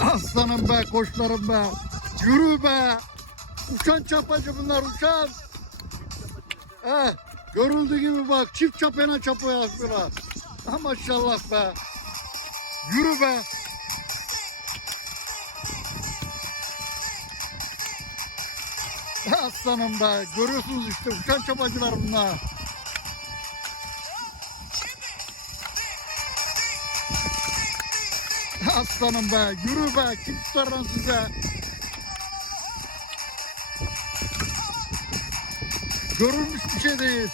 Aslanım be koçlarım be. Yürü be. Uçan çapacı bunlar uçan. Eh, görüldüğü gibi bak çift çapena çapıyor aslında. Ha maşallah be. Yürü be. Aslanım be. Görüyorsunuz işte uçan çapacılar bunlar. Aslanım be. Yürü be. Kim tutar lan size? Görülmüş bir şey değil.